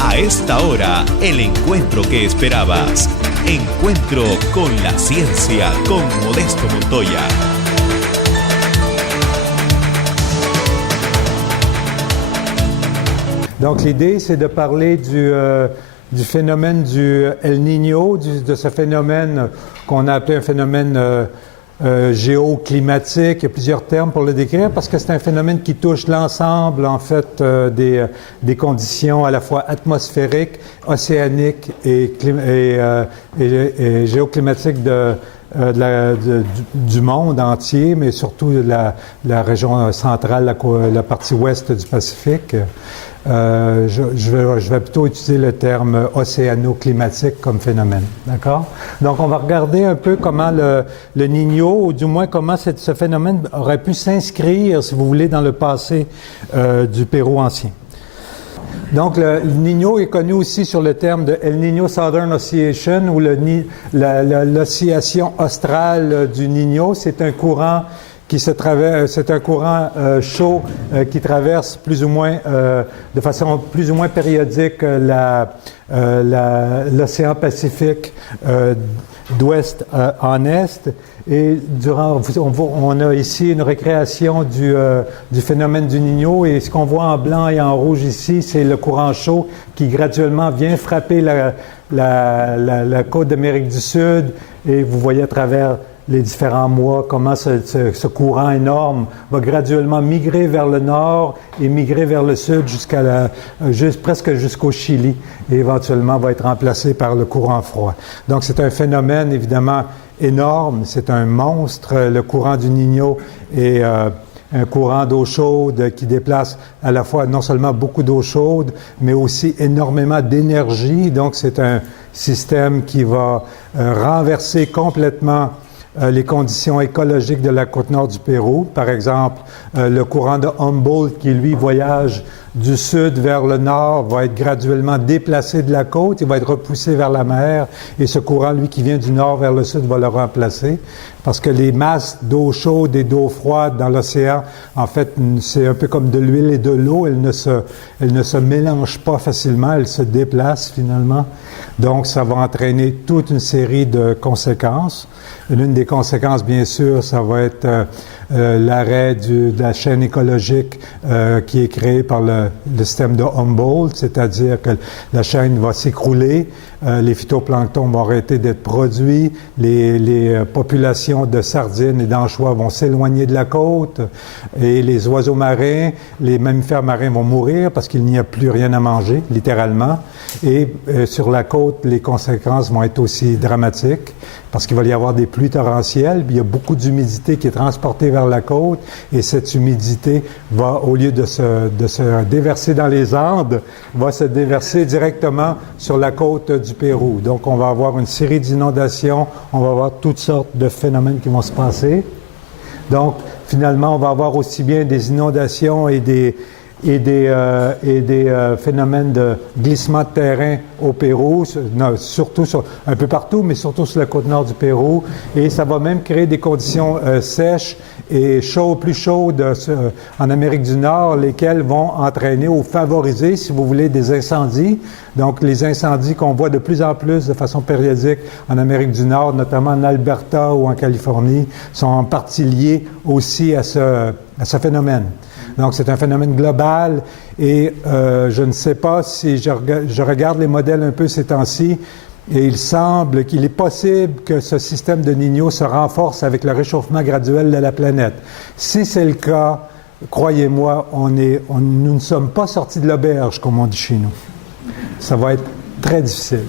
A esta hora, el encuentro que esperabas. Encuentro con la ciencia con Modesto Montoya. Donc l'idée, c'est de parler du phénomène du El Niño, de ce phénomène qu'on a appelé un phénomène géoclimatique. Il y a plusieurs termes pour le décrire parce que c'est un phénomène qui touche l'ensemble, en fait, des conditions à la fois atmosphériques, océaniques et géoclimatiques du monde entier, mais surtout la région centrale, la partie ouest du Pacifique. Je vais plutôt utiliser le terme océano-climatique comme phénomène. D'accord? Donc, on va regarder un peu comment le Niño, ou du moins comment ce phénomène aurait pu s'inscrire, si vous voulez, dans le passé du Pérou ancien. Donc, le Niño est connu aussi sur le terme de El Niño Southern Oscillation, ou l'oscillation australe du Niño. C'est un courant c'est un courant chaud qui traverse plus ou moins, de façon plus ou moins périodique, l'océan Pacifique d'ouest en est. Et on a ici une récréation du phénomène du Niño, et ce qu'on voit en blanc et en rouge ici, c'est le courant chaud qui graduellement vient frapper la côte d'Amérique du Sud, et vous voyez à travers les différents mois, comment ce courant énorme va graduellement migrer vers le nord et migrer vers le sud presque jusqu'au Chili, et éventuellement va être remplacé par le courant froid. Donc c'est un phénomène évidemment énorme, c'est un monstre. Le courant du Niño est un courant d'eau chaude qui déplace à la fois non seulement beaucoup d'eau chaude, mais aussi énormément d'énergie. Donc c'est un système qui va renverser complètement les conditions écologiques de la côte nord du Pérou. Par exemple, le courant de Humboldt qui, lui, voyage du sud vers le nord, va être graduellement déplacé de la côte, il va être repoussé vers la mer, et ce courant, lui, qui vient du nord vers le sud, va le remplacer, parce que les masses d'eau chaude et d'eau froide dans l'océan, en fait, c'est un peu comme de l'huile et de l'eau, elles ne se mélangent pas facilement, elles se déplacent finalement. Donc, ça va entraîner toute une série de conséquences. L'une des conséquences, bien sûr, ça va être l'arrêt de la chaîne écologique qui est créée par le système de Humboldt, c'est-à-dire que la chaîne va s'écrouler, les phytoplanctons vont arrêter d'être produits, les populations de sardines et d'anchois vont s'éloigner de la côte, et les oiseaux marins, les mammifères marins vont mourir parce qu'il n'y a plus rien à manger, littéralement. Et sur la côte, les conséquences vont être aussi dramatiques, parce qu'il va y avoir des pluies torrentielles, puis il y a beaucoup d'humidité qui est transportée vers la côte, et cette humidité va, au lieu de se déverser dans les Andes, va se déverser directement sur la côte du Pérou. Donc, on va avoir une série d'inondations, on va avoir toutes sortes de phénomènes qui vont se passer. Donc, finalement, on va avoir aussi bien des inondations et des phénomènes de glissement de terrain au Pérou, surtout un peu partout, mais surtout sur la côte nord du Pérou. Et ça va même créer des conditions sèches et plus chaudes en Amérique du Nord, lesquelles vont entraîner ou favoriser, si vous voulez, des incendies. Donc, les incendies qu'on voit de plus en plus de façon périodique en Amérique du Nord, notamment en Alberta ou en Californie, sont en partie liés aussi à ce phénomène. Donc, c'est un phénomène global, et je ne sais pas si je regarde les modèles un peu ces temps-ci, et il semble qu'il est possible que ce système de Niño se renforce avec le réchauffement graduel de la planète. Si c'est le cas, croyez-moi, nous ne sommes pas sortis de l'auberge, comme on dit chez nous. Ça va être très difficile,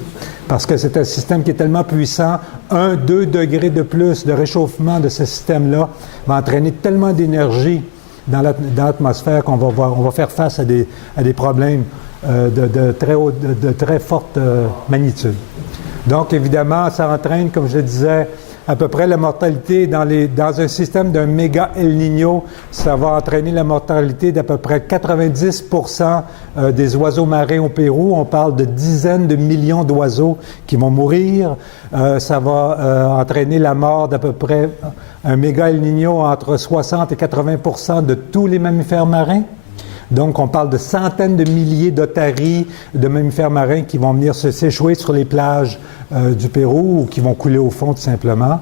parce que c'est un système qui est tellement puissant. 1-2 degrés de plus de réchauffement de ce système-là va entraîner tellement d'énergie dans l'atmosphère qu'on va faire face à des problèmes de très forte magnitude. Donc, évidemment, ça entraîne, comme je le disais, à peu près la mortalité dans un système d'un méga El Niño, ça va entraîner la mortalité d'à peu près 90% des oiseaux marins au Pérou. On parle de dizaines de millions d'oiseaux qui vont mourir. Ça va entraîner la mort d'à peu près un méga El Niño entre 60 et 80% de tous les mammifères marins. Donc, on parle de centaines de milliers d'otaries, de mammifères marins qui vont venir s'échouer sur les plages du Pérou ou qui vont couler au fond tout simplement.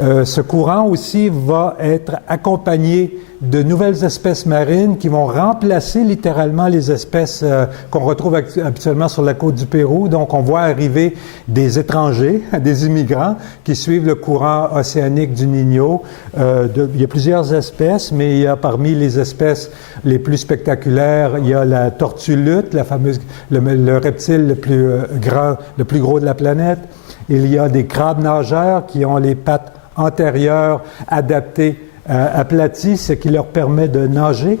Ce courant aussi va être accompagné de nouvelles espèces marines qui vont remplacer littéralement les espèces qu'on retrouve habituellement sur la côte du Pérou. Donc, on voit arriver des étrangers, des immigrants qui suivent le courant océanique du Niño. Il y a plusieurs espèces, mais il y a parmi les espèces les plus spectaculaires, il y a la tortue lutte, la fameuse, le reptile le plus grand, le plus gros de la planète. Il y a des crabes nageurs qui ont les pattes antérieures adaptées aplaties, ce qui leur permet de nager.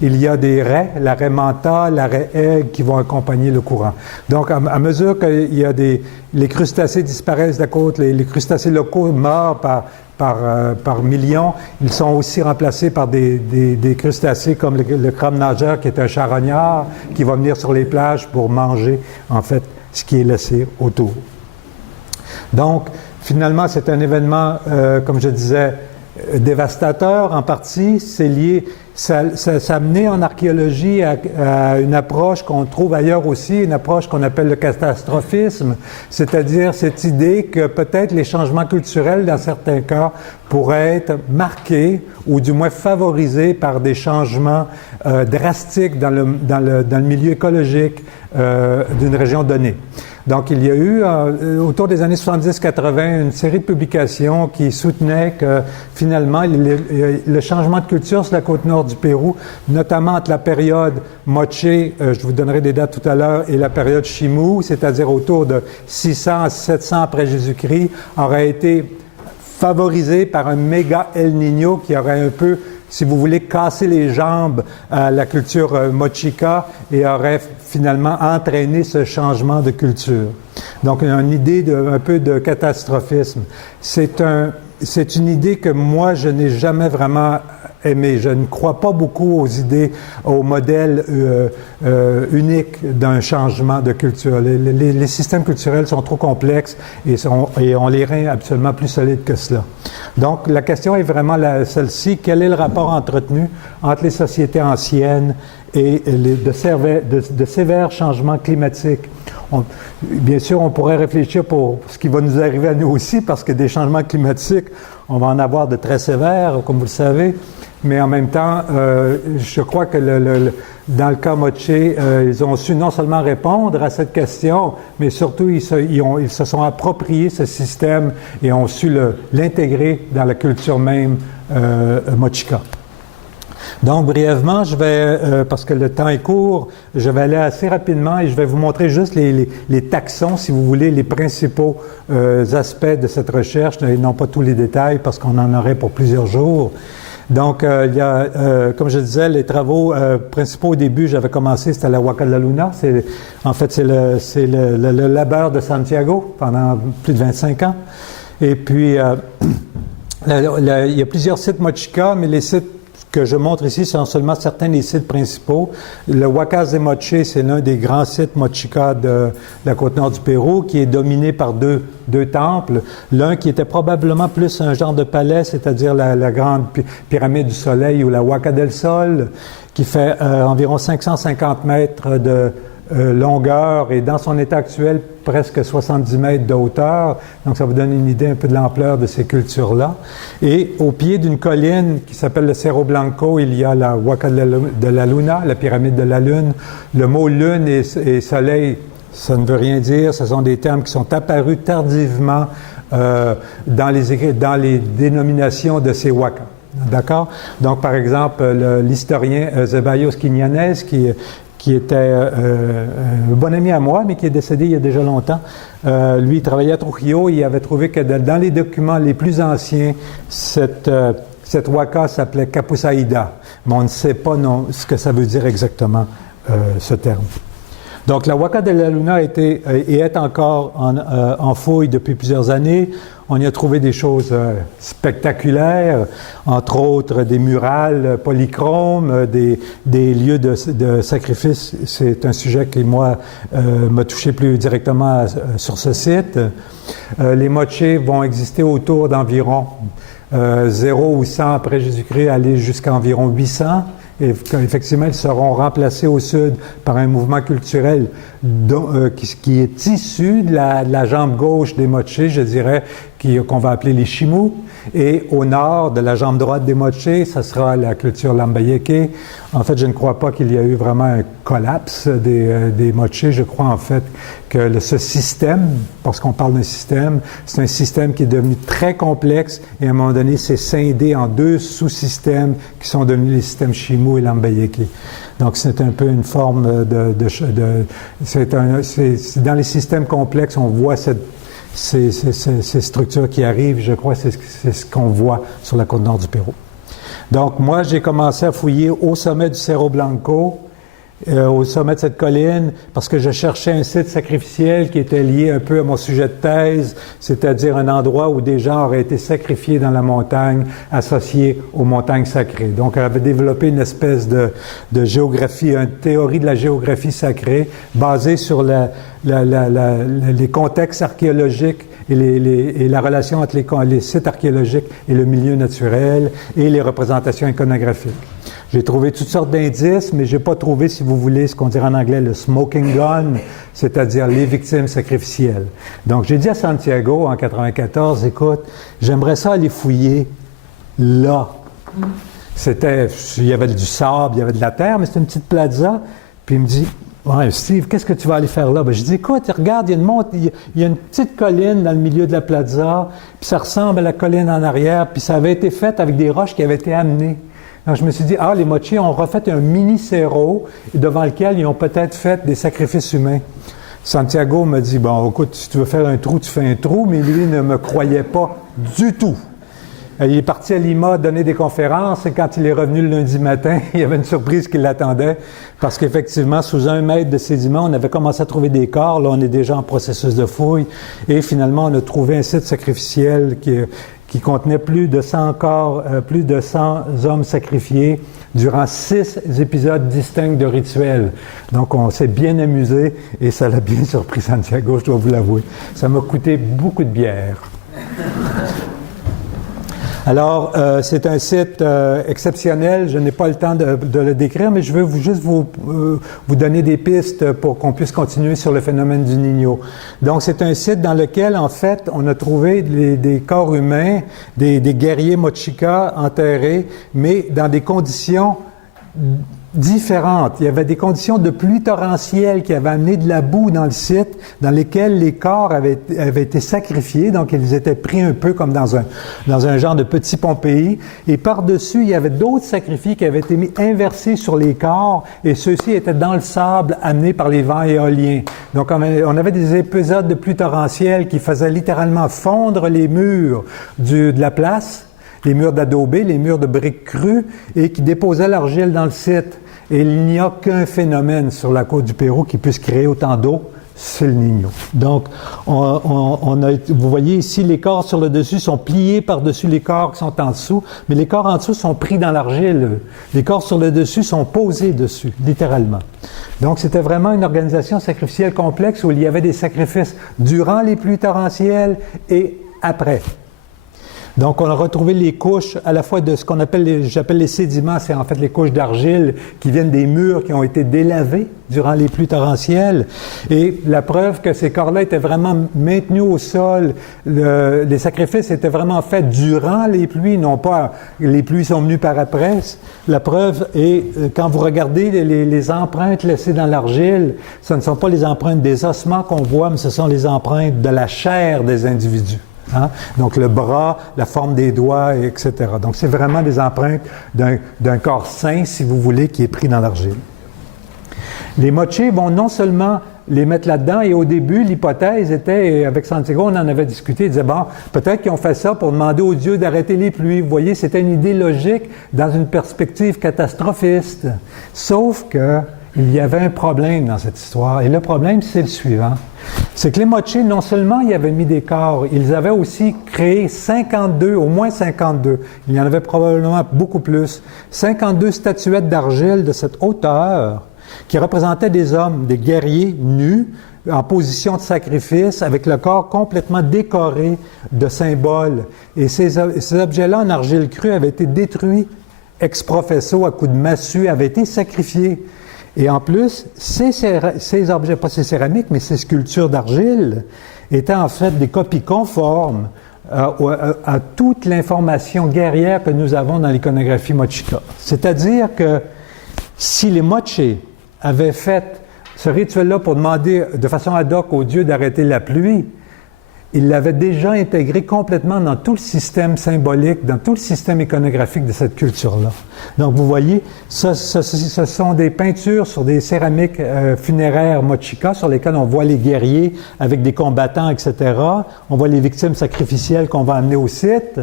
Il y a des raies, la raie manta, la raie aigle qui vont accompagner le courant. Donc, à mesure qu'il y a les crustacés disparaissent de la côte, les crustacés locaux meurent par millions, ils sont aussi remplacés par des crustacés comme le crabe nageur qui est un charognard qui va venir sur les plages pour manger, en fait, ce qui est laissé autour. Donc, finalement, c'est un événement, comme je disais, dévastateur en partie. C'est lié, ça a mené en archéologie à une approche qu'on trouve ailleurs aussi, une approche qu'on appelle le catastrophisme, c'est-à-dire cette idée que peut-être les changements culturels, dans certains cas, pourraient être marqués ou du moins favorisés par des changements drastiques dans le milieu écologique d'une région donnée. Donc, il y a eu, autour des années 70-80, une série de publications qui soutenaient que, finalement, le changement de culture sur la côte nord du Pérou, notamment entre la période Moche, je vous donnerai des dates tout à l'heure, et la période Chimú, c'est-à-dire autour de 600 à 700 après Jésus-Christ, aurait été favorisé par un méga El Niño qui aurait un peu, si vous voulez, cassé les jambes à la culture mochica et aurait finalement entraîné ce changement de culture. Donc, une idée un peu de catastrophisme. C'est une idée que moi, je n'ai jamais vraiment aimée. Je ne crois pas beaucoup au modèle unique d'un changement de culture. Les systèmes culturels sont trop complexes et ont les reins absolument plus solides que cela. Donc, la question est vraiment celle-ci. Quel est le rapport entretenu entre les sociétés anciennes et de sévères changements climatiques? Bien sûr, on pourrait réfléchir pour ce qui va nous arriver à nous aussi, parce que des changements climatiques, on va en avoir de très sévères, comme vous le savez. Mais en même temps, je crois que dans le cas Moche, ils ont su non seulement répondre à cette question, mais surtout ils se sont appropriés ce système et ont su l'intégrer dans la culture même mochica. Donc, brièvement, parce que le temps est court, je vais aller assez rapidement et je vais vous montrer juste les taxons, si vous voulez, les principaux aspects de cette recherche, et non pas tous les détails, parce qu'on en aurait pour plusieurs jours. Donc, il y a, comme je disais, les travaux principaux au début, j'avais commencé, c'était la Huaca de la Luna. C'est le labeur de Santiago pendant plus de 25 ans. Et puis, il y a plusieurs sites mochica, mais les sites que je montre ici sont seulement certains des sites principaux. Le Huacas de Moche, c'est l'un des grands sites mochica de la côte nord du Pérou, qui est dominé par deux temples. L'un qui était probablement plus un genre de palais, c'est-à-dire la grande pyramide du Soleil ou la Huaca del Sol, qui fait environ 550 mètres de longueur et dans son état actuel presque 70 mètres de hauteur. Donc ça vous donne une idée un peu de l'ampleur de ces cultures-là. Et au pied d'une colline qui s'appelle le Cerro Blanco, il y a la Huaca de la Luna, la pyramide de la Lune. Le mot lune et soleil, ça ne veut rien dire. Ce sont des termes qui sont apparus tardivement dans les dénominations de ces Huacas. D'accord? Donc, par exemple, l'historien Zeballos Quiñones, qui était un bon ami à moi, mais qui est décédé il y a déjà longtemps. Lui, il travaillait à Trujillo et il avait trouvé que dans les documents les plus anciens, cette Huaca s'appelait Capusaïda. Mais on ne sait pas ce que ça veut dire exactement, ce terme. Donc, la Huaca de la Luna est encore en fouille depuis plusieurs années. On y a trouvé des choses spectaculaires, entre autres des murales polychromes, des lieux de sacrifice. C'est un sujet qui, moi, m'a touché plus directement sur ce site. Les moches vont exister autour d'environ 0 ou 100 après Jésus-Christ, aller jusqu'à environ 800. Et effectivement, ils seront remplacés au sud par un mouvement culturel qui est issu de la jambe gauche des Moche, je dirais, qu'on va appeler les Chimú. Et au nord de la jambe droite des Moche, ça sera la culture Lambayeque. En fait, je ne crois pas qu'il y a eu vraiment un collapse des Moche. Je crois en fait que ce système, parce qu'on parle d'un système, c'est un système qui est devenu très complexe et à un moment donné, c'est scindé en deux sous-systèmes qui sont devenus les systèmes Chimú et Lambayeque. Donc, c'est un peu une forme c'est dans les systèmes complexes, on voit ces structures qui arrivent. Je crois que c'est ce qu'on voit sur la côte nord du Pérou. Donc, moi, j'ai commencé à fouiller au sommet du Cerro Blanco, au sommet de cette colline, parce que je cherchais un site sacrificiel qui était lié un peu à mon sujet de thèse, c'est-à-dire un endroit où des gens auraient été sacrifiés dans la montagne, associés aux montagnes sacrées. Donc, on avait développé une espèce de géographie, une théorie de la géographie sacrée, basée sur les contextes archéologiques et la relation entre les sites archéologiques et le milieu naturel et les représentations iconographiques. J'ai trouvé toutes sortes d'indices, mais j'ai pas trouvé, si vous voulez, ce qu'on dirait en anglais le smoking gun, c'est-à-dire les victimes sacrificielles. Donc, j'ai dit à Santiago en 94, écoute, j'aimerais ça aller fouiller là. Il y avait du sable, il y avait de la terre, mais c'était une petite plaza. Puis il me dit, ouais, Steve, qu'est-ce que tu vas aller faire là? Ben, je dis, écoute, regarde, il y a une petite colline dans le milieu de la plaza, puis ça ressemble à la colline en arrière, puis ça avait été fait avec des roches qui avaient été amenées. Donc, je me suis dit, les Moche ont refait un mini-cerro devant lequel ils ont peut-être fait des sacrifices humains. Santiago me dit, bon, écoute, si tu veux faire un trou, tu fais un trou, mais lui ne me croyait pas du tout. Il est parti à Lima donner des conférences et quand il est revenu le lundi matin, il y avait une surprise qui l'attendait parce qu'effectivement, sous 1 mètre de sédiments, on avait commencé à trouver des corps. Là, on est déjà en processus de fouille et finalement, on a trouvé un site sacrificiel qui contenait plus de 100 corps, plus de 100 hommes sacrifiés durant 6 épisodes distincts de rituels. Donc, on s'est bien amusé et ça l'a bien surpris Santiago, je dois vous l'avouer. Ça m'a coûté beaucoup de bière. Alors, c'est un site exceptionnel. Je n'ai pas le temps de le décrire, mais je veux juste vous donner des pistes pour qu'on puisse continuer sur le phénomène du Niño. Donc, c'est un site dans lequel, en fait, on a trouvé des corps humains, des guerriers Mochica enterrés, mais dans des conditions différentes. Il y avait des conditions de pluie torrentielle qui avaient amené de la boue dans le site, dans lesquelles les corps avaient été sacrifiés, donc ils étaient pris un peu comme dans un genre de petit Pompéi, et par-dessus, il y avait d'autres sacrifiés qui avaient été mis inversés sur les corps, et ceux-ci étaient dans le sable, amenés par les vents éoliens. Donc on avait des épisodes de pluie torrentielle qui faisaient littéralement fondre les murs de la place, les murs d'adobé, les murs de briques crues, et qui déposaient l'argile dans le site. Et il n'y a qu'un phénomène sur la côte du Pérou qui puisse créer autant d'eau, c'est le Niño. Donc, vous voyez ici, les corps sur le dessus sont pliés par-dessus les corps qui sont en dessous, mais les corps en dessous sont pris dans l'argile. Les corps sur le dessus sont posés dessus, littéralement. Donc, c'était vraiment une organisation sacrificielle complexe où il y avait des sacrifices durant les pluies torrentielles et après. Donc, on a retrouvé les couches à la fois de ce qu'on appelle j'appelle les sédiments, c'est en fait les couches d'argile qui viennent des murs qui ont été délavés durant les pluies torrentielles. Et la preuve que ces corps-là étaient vraiment maintenus au sol, les sacrifices étaient vraiment faits durant les pluies, non pas les pluies sont venues par après. La preuve est, quand vous regardez les empreintes laissées dans l'argile, ce ne sont pas les empreintes des ossements qu'on voit, mais ce sont les empreintes de la chair des individus. Hein? Donc, le bras, la forme des doigts, etc. Donc, c'est vraiment des empreintes d'un corps sain, si vous voulez, qui est pris dans l'argile. Les Moche vont non seulement les mettre là-dedans, et au début, l'hypothèse était, avec Santiago, on en avait discuté, il disait, bon, peut-être qu'ils ont fait ça pour demander aux dieux d'arrêter les pluies. Vous voyez, c'était une idée logique dans une perspective catastrophiste. Sauf que il y avait un problème dans cette histoire, et le problème, c'est le suivant. C'est que les Moche, non seulement ils avaient mis des corps, ils avaient aussi créé 52, au moins 52, il y en avait probablement beaucoup plus, 52 statuettes d'argile de cette hauteur qui représentaient des hommes, des guerriers nus, en position de sacrifice, avec le corps complètement décoré de symboles. Et ces objets-là en argile crue avaient été détruits ex professo à coups de massue avaient été sacrifiés. Et en plus, ces objets, pas ces céramiques, mais ces sculptures d'argile, étaient en fait des copies conformes à toute l'information guerrière que nous avons dans l'iconographie mochica. C'est-à-dire que si les Moche avaient fait ce rituel-là pour demander de façon ad hoc aux dieux d'arrêter la pluie, ils l'avaient déjà intégré complètement dans tout le système symbolique, dans tout le système iconographique de cette culture-là. Donc, vous voyez, ce sont des peintures sur des céramiques funéraires mochica sur lesquelles on voit les guerriers avec des combattants, etc. On voit les victimes sacrificielles qu'on va amener au site.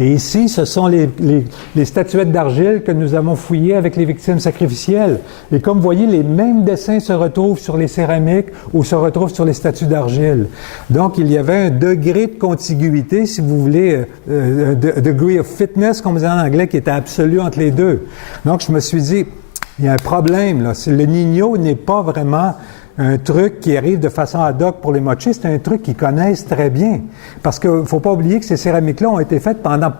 Et ici, ce sont les statuettes d'argile que nous avons fouillées avec les victimes sacrificielles. Et comme vous voyez, les mêmes dessins se retrouvent sur les céramiques ou se retrouvent sur les statues d'argile. Donc, il y avait un degré de contiguïté, si vous voulez, un degree of fitness, comme on dit en anglais, qui était absolu entre les deux. Donc, je me suis dit, il y a un problème, là. Le Niño n'est pas vraiment un truc qui arrive de façon ad hoc pour les Moche, c'est un truc qu'ils connaissent très bien. Parce qu'il ne faut pas oublier que ces céramiques-là ont été faites pendant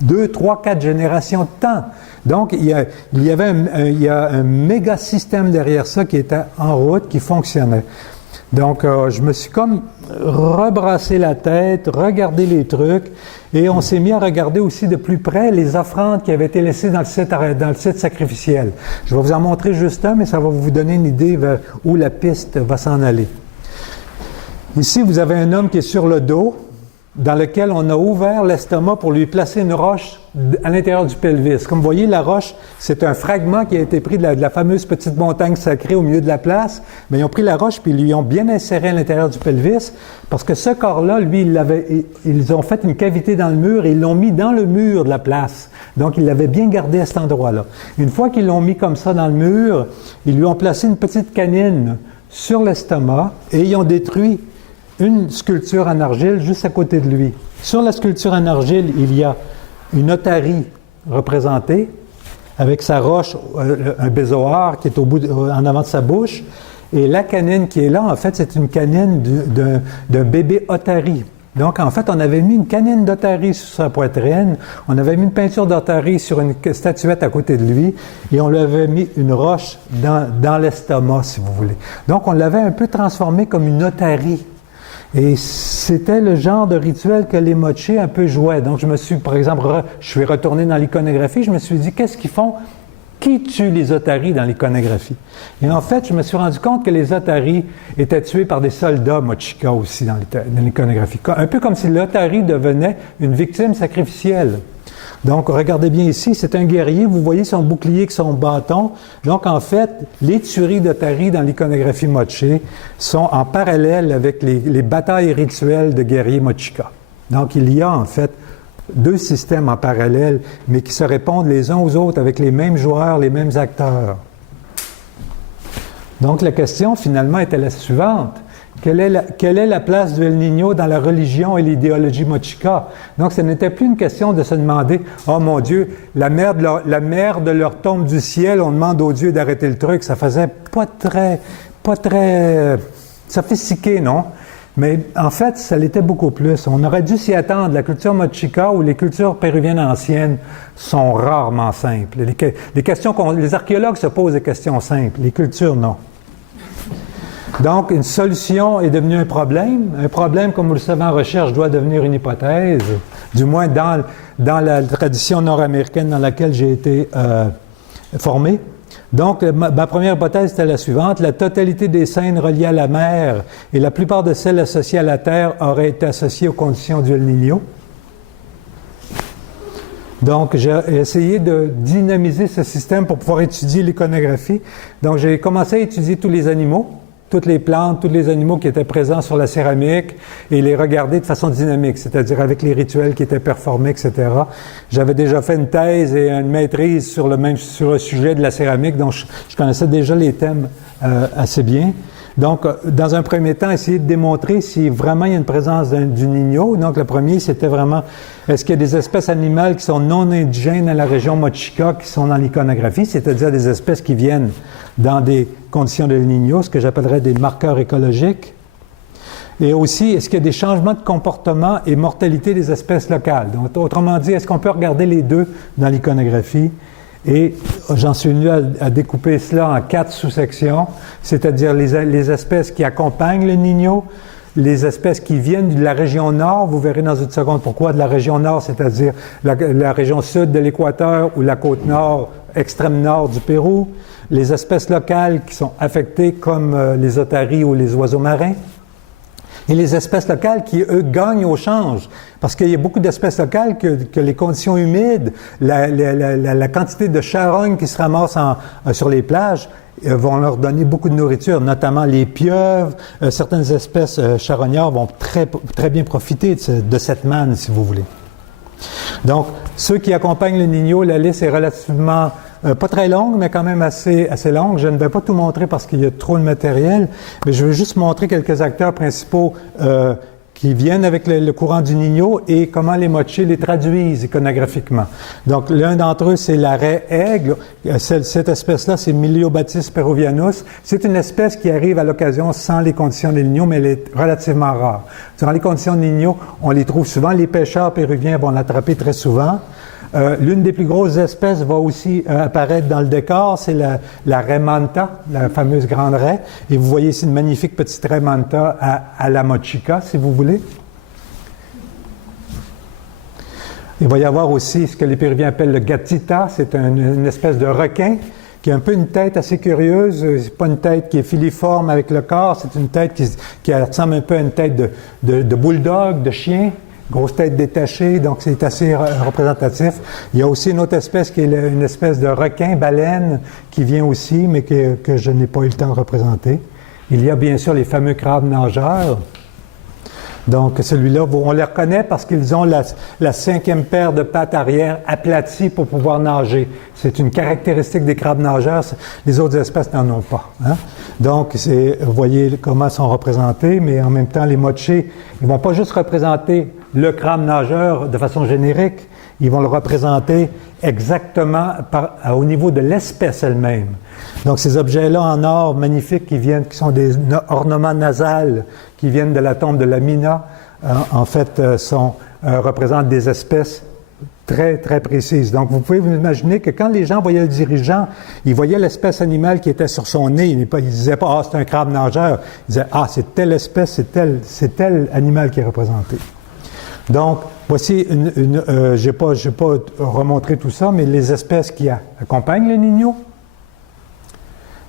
2, 3, 4 générations de temps. Donc, il y a un méga système derrière ça qui était en route, qui fonctionnait. Donc, je me suis comme rebrassé la tête, regardé les trucs, et on s'est mis à regarder aussi de plus près les offrandes qui avaient été laissées dans le site sacrificiel. Je vais vous en montrer juste un, mais ça va vous donner une idée vers où la piste va s'en aller. Ici, vous avez un homme qui est sur le dos, dans lequel on a ouvert l'estomac pour lui placer une roche à l'intérieur du pelvis. Comme vous voyez, la roche, c'est un fragment qui a été pris de la fameuse petite montagne sacrée au milieu de la place. Mais ils ont pris la roche puis ils lui ont bien inséré à l'intérieur du pelvis parce que ce corps-là, lui, ils ont fait une cavité dans le mur et ils l'ont mis dans le mur de la place. Donc, ils l'avaient bien gardé à cet endroit-là. Une fois qu'ils l'ont mis comme ça dans le mur, ils lui ont placé une petite canine sur l'estomac et ils ont détruit une sculpture en argile juste à côté de lui. Sur la sculpture en argile, il y a une otarie représentée avec sa roche, un bézoar qui est en avant de sa bouche. Et la canine qui est là, en fait, c'est une canine d'un bébé otari. Donc, en fait, on avait mis une canine d'otari sur sa poitrine, on avait mis une peinture d'otari sur une statuette à côté de lui, et on lui avait mis une roche dans l'estomac, si vous voulez. Donc, on l'avait un peu transformé comme une otarie. Et c'était le genre de rituel que les Moche un peu jouaient. Donc, je me suis, par exemple, je suis retourné dans l'iconographie, je me suis dit, qu'est-ce qu'ils font? Qui tue les otaries dans l'iconographie? Et en fait, je me suis rendu compte que les otaries étaient tués par des soldats mochica aussi dans l'iconographie. Un peu comme si l'otari devenait une victime sacrificielle. Donc, regardez bien ici, c'est un guerrier, vous voyez son bouclier avec son bâton. Donc, en fait, les tueries d'otari dans l'iconographie Moche sont en parallèle avec les batailles rituelles de guerriers mochica. Donc, il y a en fait deux systèmes en parallèle, mais qui se répondent les uns aux autres avec les mêmes joueurs, les mêmes acteurs. Donc, la question, finalement, était la suivante. Quelle est la place du El Niño dans la religion et l'idéologie mochica? Donc, ce n'était plus une question de se demander « Oh mon Dieu, la merde leur tombe du ciel, on demande aux dieux d'arrêter le truc. » Ça faisait pas très sophistiqué, non? Mais en fait, ça l'était beaucoup plus. On aurait dû s'y attendre. La culture mochica ou les cultures péruviennes anciennes sont rarement simples. Les archéologues se posent des questions simples, les cultures, non. Donc, une solution est devenue un problème. Un problème, comme vous le savez en recherche, doit devenir une hypothèse, du moins dans la tradition nord-américaine dans laquelle j'ai été formé. Donc, ma première hypothèse était la suivante. La totalité des scènes reliées à la mer et la plupart de celles associées à la terre auraient été associées aux conditions du El Niño. Donc, j'ai essayé de dynamiser ce système pour pouvoir étudier l'iconographie. Donc, j'ai commencé à étudier tous les animaux, toutes les plantes, tous les animaux qui étaient présents sur la céramique et les regarder de façon dynamique, c'est-à-dire avec les rituels qui étaient performés, etc. J'avais déjà fait une thèse et une maîtrise sur le sujet de la céramique, donc je connaissais déjà les thèmes assez bien. Donc, dans un premier temps, essayer de démontrer si vraiment il y a une présence du Niño. Donc, le premier, c'était vraiment, est-ce qu'il y a des espèces animales qui sont non indigènes à la région mochica qui sont dans l'iconographie, c'est-à-dire des espèces qui viennent dans des conditions de El Niño, ce que j'appellerais des marqueurs écologiques. Et aussi, est-ce qu'il y a des changements de comportement et mortalité des espèces locales? Donc, autrement dit, est-ce qu'on peut regarder les deux dans l'iconographie? Et j'en suis venu à découper cela en 4 sous-sections, c'est-à-dire les espèces qui accompagnent le Niño, les espèces qui viennent de la région nord, vous verrez dans une seconde pourquoi de la région nord, c'est-à-dire la région sud de l'équateur ou la côte nord, extrême nord du Pérou, les espèces locales qui sont affectées comme les otaries ou les oiseaux marins, et les espèces locales qui, eux, gagnent au change. Parce qu'il y a beaucoup d'espèces locales que les conditions humides, la quantité de charogne qui se ramasse sur les plages vont leur donner beaucoup de nourriture, notamment les pieuvres. Certaines espèces charognards vont très bien profiter de cette manne, si vous voulez. Donc, ceux qui accompagnent le Niño, la liste est relativement pas très longue, mais quand même assez longue. Je ne vais pas tout montrer parce qu'il y a trop de matériel, mais je vais juste montrer quelques acteurs principaux qui viennent avec le courant du Niño et comment les moche les traduisent iconographiquement. Donc, l'un d'entre eux, c'est la raie aigle. Cette espèce-là, c'est Myliobaptis peruvianus. C'est une espèce qui arrive à l'occasion sans les conditions de Niño, mais elle est relativement rare. Durant les conditions de Niño, on les trouve souvent. Les pêcheurs péruviens vont l'attraper très souvent. L'une des plus grosses espèces va aussi apparaître dans le décor, c'est la raie manta, la fameuse grande raie. Et vous voyez ici une magnifique petite raie manta à la mochica, si vous voulez. Il va y avoir aussi ce que les Péruviens appellent le gatita, c'est une espèce de requin qui a un peu une tête assez curieuse. C'est pas une tête qui est filiforme avec le corps, c'est une tête qui ressemble un peu à une tête de bulldog, de chien. Grosse tête détachée, donc c'est assez représentatif. Il y a aussi une autre espèce qui est une espèce de requin, baleine, qui vient aussi, mais que je n'ai pas eu le temps de représenter. Il y a bien sûr les fameux crabes nageurs. Donc celui-là, on les reconnaît parce qu'ils ont la 5e paire de pattes arrière aplaties pour pouvoir nager. C'est une caractéristique des crabes nageurs. Les autres espèces n'en ont pas. Hein? Donc, vous voyez comment ils sont représentés, mais en même temps, les mochés, ils ne vont pas juste représenter le crabe nageur de façon générique, ils vont le représenter exactement au niveau de l'espèce elle-même. Donc, ces objets-là en or magnifiques qui sont des ornements nasals qui viennent de la tombe de la Mina, en fait, représentent des espèces très, très précises. Donc, vous pouvez vous imaginer que quand les gens voyaient le dirigeant, ils voyaient l'espèce animale qui était sur son nez. Ils ne disaient pas « Ah, c'est un crabe nageur ». Ils disaient « Ah, c'est telle espèce, c'est tel animal qui est représenté ». Donc, voici je n'ai pas remontré tout ça, mais les espèces qui accompagnent le Niño.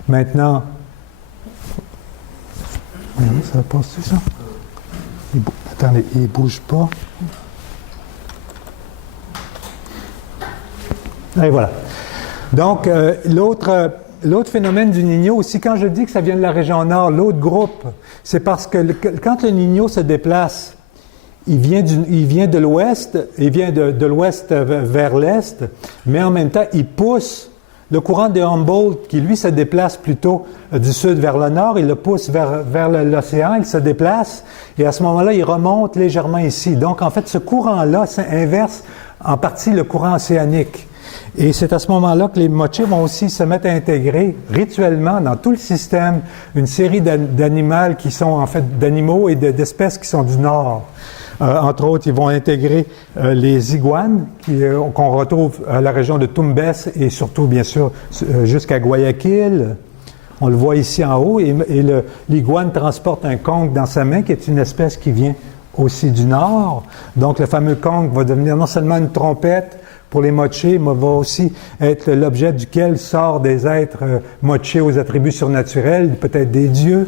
Maintenant, ça va passer ça? Attendez, il ne bouge pas. Et voilà. Donc, l'autre phénomène du Niño aussi, quand je dis que ça vient de la région nord, l'autre groupe, c'est parce que quand le Niño se déplace, il vient de l'ouest, il vient de l'ouest vers l'est, mais en même temps, il pousse le courant de Humboldt, qui lui se déplace plutôt du sud vers le nord, il le pousse vers l'océan, il se déplace, et à ce moment-là, il remonte légèrement ici. Donc, en fait, ce courant-là, ça inverse en partie le courant océanique. Et c'est à ce moment-là que les mochés vont aussi se mettre à intégrer rituellement dans tout le système une série d'animaux qui sont en fait d'animaux et d'espèces qui sont du nord. Entre autres, ils vont intégrer les iguanes qu'on retrouve à la région de Tumbes et surtout, bien sûr, jusqu'à Guayaquil. On le voit ici en haut et l'iguane transporte un conque dans sa main qui est une espèce qui vient aussi du nord. Donc, le fameux conque va devenir non seulement une trompette pour les mochés, mais va aussi être l'objet duquel sort des êtres mochés aux attributs surnaturels, peut-être des dieux.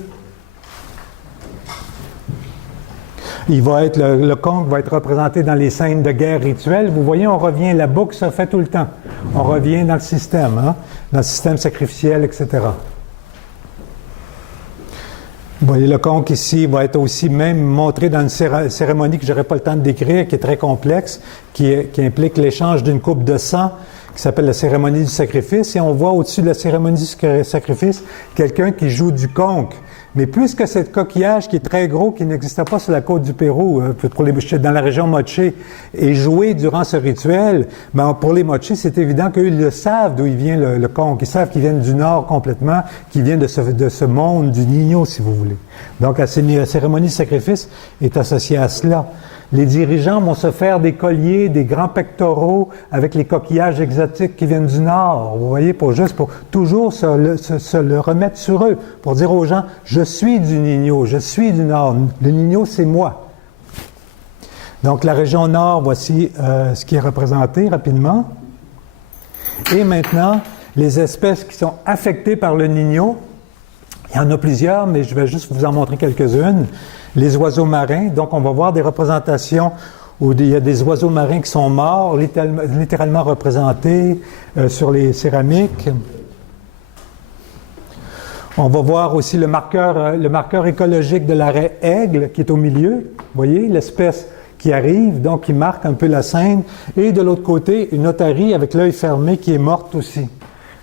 Le conque va être représenté dans les scènes de guerre rituelles. Vous voyez, on revient, la boucle se fait tout le temps. On revient dans le système, dans le système sacrificiel, etc. Vous voyez, le conque ici va être aussi même montré dans une cérémonie que je n'aurai pas le temps de décrire, qui est très complexe, qui implique l'échange d'une coupe de sang qui s'appelle la cérémonie du sacrifice, et on voit au-dessus de la cérémonie du sacrifice quelqu'un qui joue du conque. Mais puisque ce coquillage qui est très gros, qui n'existait pas sur la côte du Pérou, dans la région Moche, est joué durant ce rituel, ben pour les Moche, c'est évident qu'eux, ils le savent d'où il vient le conque. Ils savent qu'ils viennent du nord complètement, qu'ils viennent de ce monde du Niño, si vous voulez. Donc la cérémonie du sacrifice est associée à cela. Les dirigeants vont se faire des colliers, des grands pectoraux avec les coquillages exotiques qui viennent du Nord. Vous voyez, pour toujours se le remettre sur eux, pour dire aux gens, je suis du Niño, je suis du Nord. Le Niño, c'est moi. Donc, la région Nord, voici ce qui est représenté rapidement. Et maintenant, les espèces qui sont affectées par le Niño, il y en a plusieurs, mais je vais juste vous en montrer quelques-unes. Les oiseaux marins, donc on va voir des représentations où il y a des oiseaux marins qui sont morts, littéralement représentés sur les céramiques. On va voir aussi le marqueur écologique de l'arrêt aigle qui est au milieu. Vous voyez, l'espèce qui arrive, donc qui marque un peu la scène. Et de l'autre côté, une otarie avec l'œil fermé qui est morte aussi.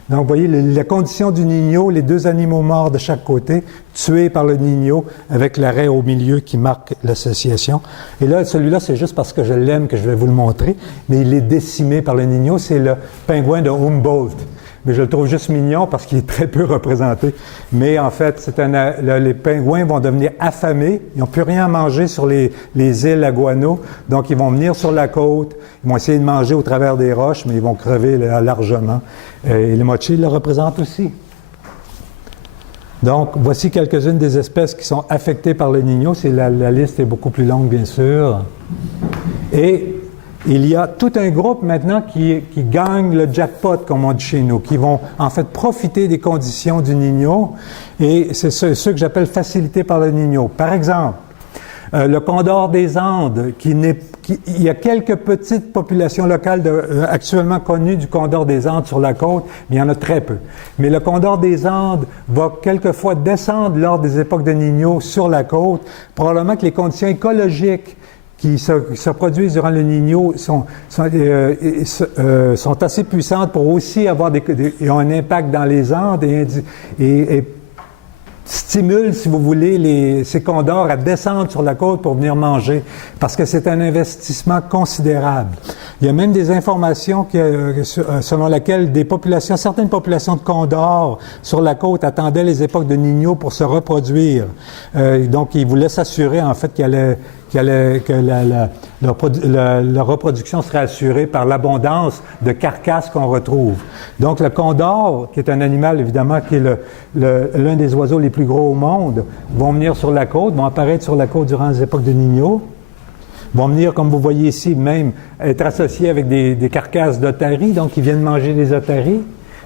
Donc, vous voyez, la condition du Niño, les deux animaux morts de chaque côté, tués par le Niño, avec l'arrêt au milieu qui marque l'association. Et là, celui-là, c'est juste parce que je l'aime que je vais vous le montrer, mais il est décimé par le Niño, c'est le pingouin de Humboldt. Mais je le trouve juste mignon parce qu'il est très peu représenté. Mais en fait, les pingouins vont devenir affamés. Ils n'ont plus rien à manger sur les îles à guano. Donc, ils vont venir sur la côte. Ils vont essayer de manger au travers des roches, mais ils vont crever largement. Et les mochis le représentent aussi. Donc, voici quelques-unes des espèces qui sont affectées par le Niño. La liste est beaucoup plus longue, bien sûr. Et il y a tout un groupe maintenant qui gagne le jackpot, comme on dit chez nous, qui vont en fait profiter des conditions du Niño, et c'est ceux que j'appelle facilités par le Niño. Par exemple, le condor des Andes, il y a quelques petites populations locales actuellement connues du condor des Andes sur la côte, mais il y en a très peu. Mais le condor des Andes va quelquefois descendre lors des époques de Niño sur la côte. Probablement que les conditions écologiques qui se produisent durant le Niño sont assez puissantes pour aussi avoir ont un impact dans les Andes et stimulent, si vous voulez, ces condors à descendre sur la côte pour venir manger, parce que c'est un investissement considérable. Il y a même des informations selon lesquelles certaines populations de condors sur la côte attendaient les époques de Niño pour se reproduire. Donc, ils voulaient s'assurer, en fait, que la reproduction serait assurée par l'abondance de carcasses qu'on retrouve. Donc, le condor, qui est un animal, évidemment, qui est l'un des oiseaux les plus gros au monde, vont venir sur la côte, vont apparaître sur la côte durant les époques de Niño, vont venir, comme vous voyez ici, même être associés avec des carcasses d'otaries, donc ils viennent manger des otaries.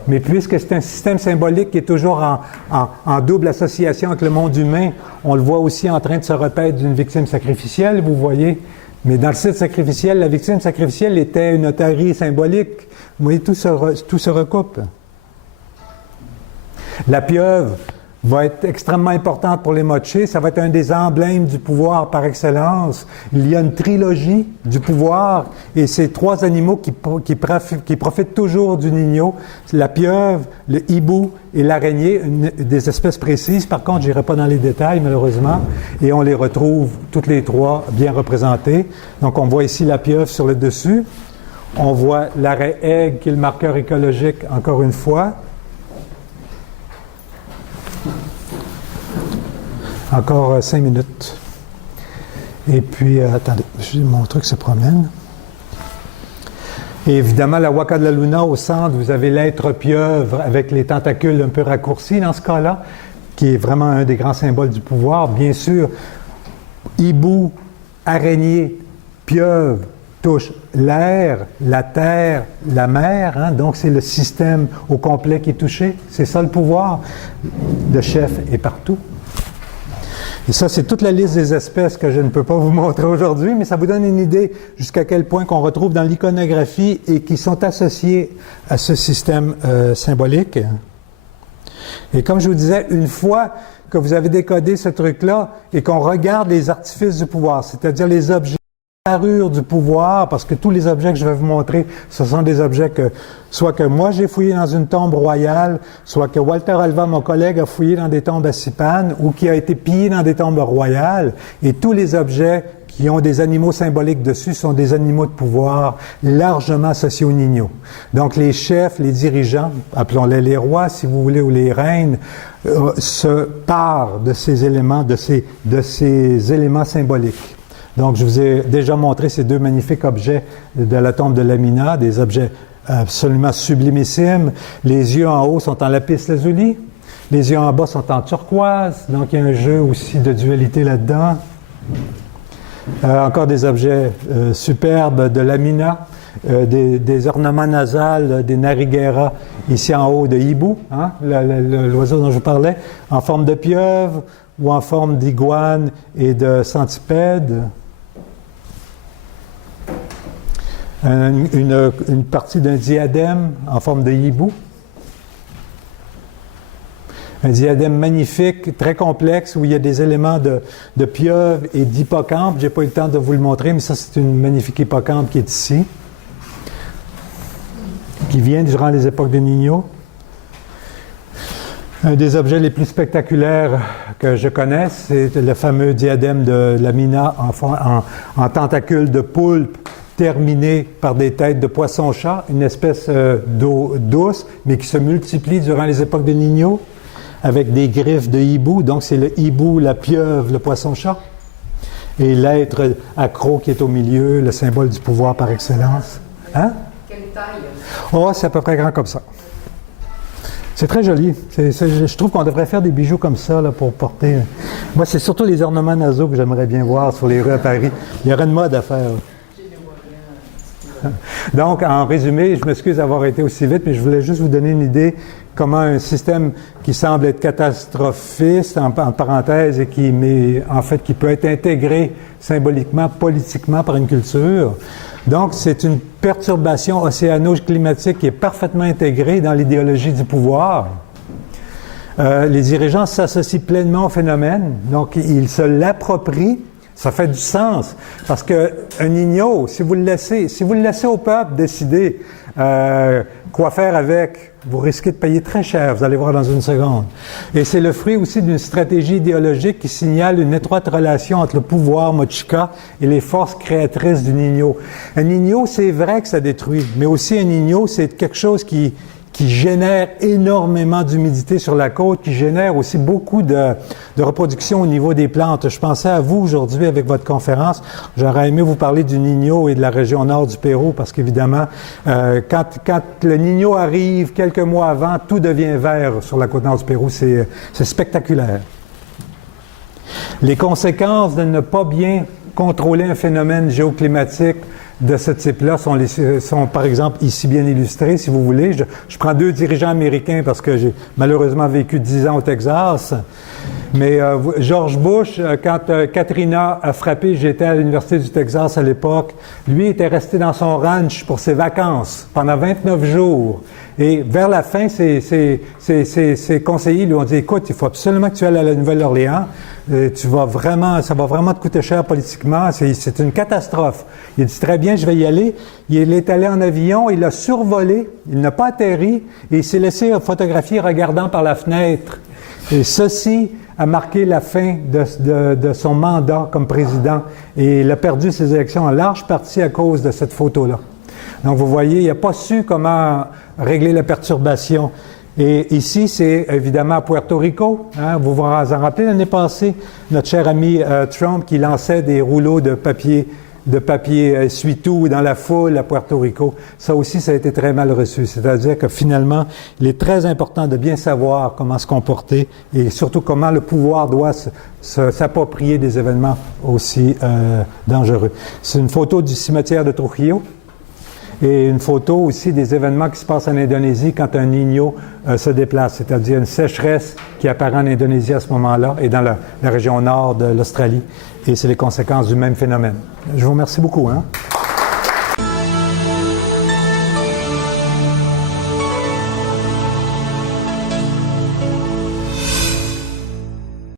Mais puisque c'est un système symbolique qui est toujours en double association avec le monde humain, on le voit aussi en train de se repaître d'une victime sacrificielle, vous voyez. Mais dans le site sacrificiel, la victime sacrificielle était une otarie symbolique. Vous voyez, tout se recoupe. La pieuvre va être extrêmement importante pour les Moche. Ça va être un des emblèmes du pouvoir par excellence. Il y a une trilogie du pouvoir et ces trois animaux qui profitent toujours du Niño. La pieuvre, le hibou et l'araignée, des espèces précises. Par contre, je n'irai pas dans les détails, malheureusement. Et on les retrouve toutes les trois bien représentées. Donc, on voit ici la pieuvre sur le dessus. On voit l'arrêt aigle qui est le marqueur écologique, encore une fois. Encore 5 minutes. Et puis, attendez, mon truc se promène. Et évidemment, la Huaca de la Luna au centre, vous avez l'être pieuvre avec les tentacules un peu raccourcis dans ce cas-là, qui est vraiment un des grands symboles du pouvoir. Bien sûr, hibou, araignée, pieuvre touchent l'air, la terre, la mer. Hein? Donc, c'est le système au complet qui est touché. C'est ça le pouvoir. Le chef est partout. Et ça, c'est toute la liste des espèces que je ne peux pas vous montrer aujourd'hui, mais ça vous donne une idée jusqu'à quel point qu'on retrouve dans l'iconographie et qui sont associés à ce système symbolique. Et comme je vous disais, une fois que vous avez décodé ce truc-là et qu'on regarde les artifices du pouvoir, c'est-à-dire les objets parure du pouvoir, parce que tous les objets que je vais vous montrer, ce sont des objets que, soit que moi j'ai fouillé dans une tombe royale, soit que Walter Alva, mon collègue, a fouillé dans des tombes à Sipan, ou qui a été pillé dans des tombes royales, et tous les objets qui ont des animaux symboliques dessus sont des animaux de pouvoir largement associés aux Niños. Donc les chefs, les dirigeants, appelons-les les rois si vous voulez, ou les reines, se parent de ces éléments, de ces éléments symboliques. Donc, je vous ai déjà montré ces deux magnifiques objets de la tombe de Lamina, des objets absolument sublimissimes. Les yeux en haut sont en lapis lazuli, les yeux en bas sont en turquoise, donc il y a un jeu aussi de dualité là-dedans. Encore des objets superbes de Lamina, des ornements nasales, des narigueras, ici en haut de hibou, hein, l'oiseau dont je vous parlais, en forme de pieuvre ou en forme d'iguane et de centipède. Une partie d'un diadème en forme de hibou. Un diadème magnifique, très complexe, où il y a des éléments de pieuvre et d'hippocampe. Je n'ai pas eu le temps de vous le montrer, mais ça, c'est une magnifique hippocampe qui est ici, qui vient durant les époques de Niños. Un des objets les plus spectaculaires que je connaisse, c'est le fameux diadème de Lamina en tentacules de poulpe, terminé par des têtes de poisson-chat, une espèce d'eau douce, mais qui se multiplie durant les époques de Niños, avec des griffes de hibou. Donc, c'est le hibou, la pieuvre, le poisson-chat. Et l'être accro qui est au milieu, le symbole du pouvoir par excellence. Hein? Quelle taille? Oh, c'est à peu près grand comme ça. C'est très joli. Je trouve qu'on devrait faire des bijoux comme ça là, pour porter. Moi, c'est surtout les ornements nasaux que j'aimerais bien voir sur les rues à Paris. Il y aurait une mode à faire. Donc, en résumé, je m'excuse d'avoir été aussi vite, mais je voulais juste vous donner une idée comment un système qui semble être catastrophiste, en parenthèse, et qui peut être intégré symboliquement, politiquement par une culture. Donc, c'est une perturbation océano-climatique qui est parfaitement intégrée dans l'idéologie du pouvoir. Les dirigeants s'associent pleinement au phénomène, donc ils se l'approprient. Ça fait du sens, parce que un Niño, si vous le laissez au peuple décider quoi faire avec, vous risquez de payer très cher, vous allez voir dans une seconde. Et c'est le fruit aussi d'une stratégie idéologique qui signale une étroite relation entre le pouvoir mochica et les forces créatrices du Niño. Un Niño, c'est vrai que ça détruit, mais aussi un Niño, c'est quelque chose qui génère énormément d'humidité sur la côte, qui génère aussi beaucoup de reproduction au niveau des plantes. Je pensais à vous aujourd'hui avec votre conférence. J'aurais aimé vous parler du Niño et de la région nord du Pérou, parce qu'évidemment, quand le Niño arrive quelques mois avant, tout devient vert sur la côte nord du Pérou. C'est spectaculaire. Les conséquences de ne pas bien contrôler un phénomène géoclimatique de ce type-là sont, par exemple, ici bien illustrés, si vous voulez. Je prends deux dirigeants américains parce que j'ai malheureusement vécu 10 ans au Texas. Mais George Bush, quand Katrina a frappé, j'étais à l'Université du Texas à l'époque, lui était resté dans son ranch pour ses vacances pendant 29 jours. Et vers la fin, ses conseillers lui ont dit, écoute, il faut absolument que tu ailles à la Nouvelle-Orléans. Ça va vraiment te coûter cher politiquement. C'est une catastrophe. Il dit, très bien, je vais y aller. Il est allé en avion, il a survolé, il n'a pas atterri, et il s'est laissé photographier regardant par la fenêtre. Et ceci a marqué la fin de son mandat comme président. Et il a perdu ses élections en large partie à cause de cette photo-là. Donc, vous voyez, il n'a pas su comment régler la perturbation. Et ici, c'est évidemment à Puerto Rico. Hein, vous vous en rappelez l'année passée, notre cher ami Trump qui lançait des rouleaux de papier essuie-tout dans la foule à Puerto Rico. Ça aussi, ça a été très mal reçu. C'est-à-dire que finalement, il est très important de bien savoir comment se comporter et surtout comment le pouvoir doit s'approprier des événements aussi dangereux. C'est une photo du cimetière de Trujillo. Et une photo aussi des événements qui se passent en Indonésie quand un Niño se déplace, c'est-à-dire une sécheresse qui apparaît en Indonésie à ce moment-là et dans la région nord de l'Australie. Et c'est les conséquences du même phénomène. Je vous remercie beaucoup.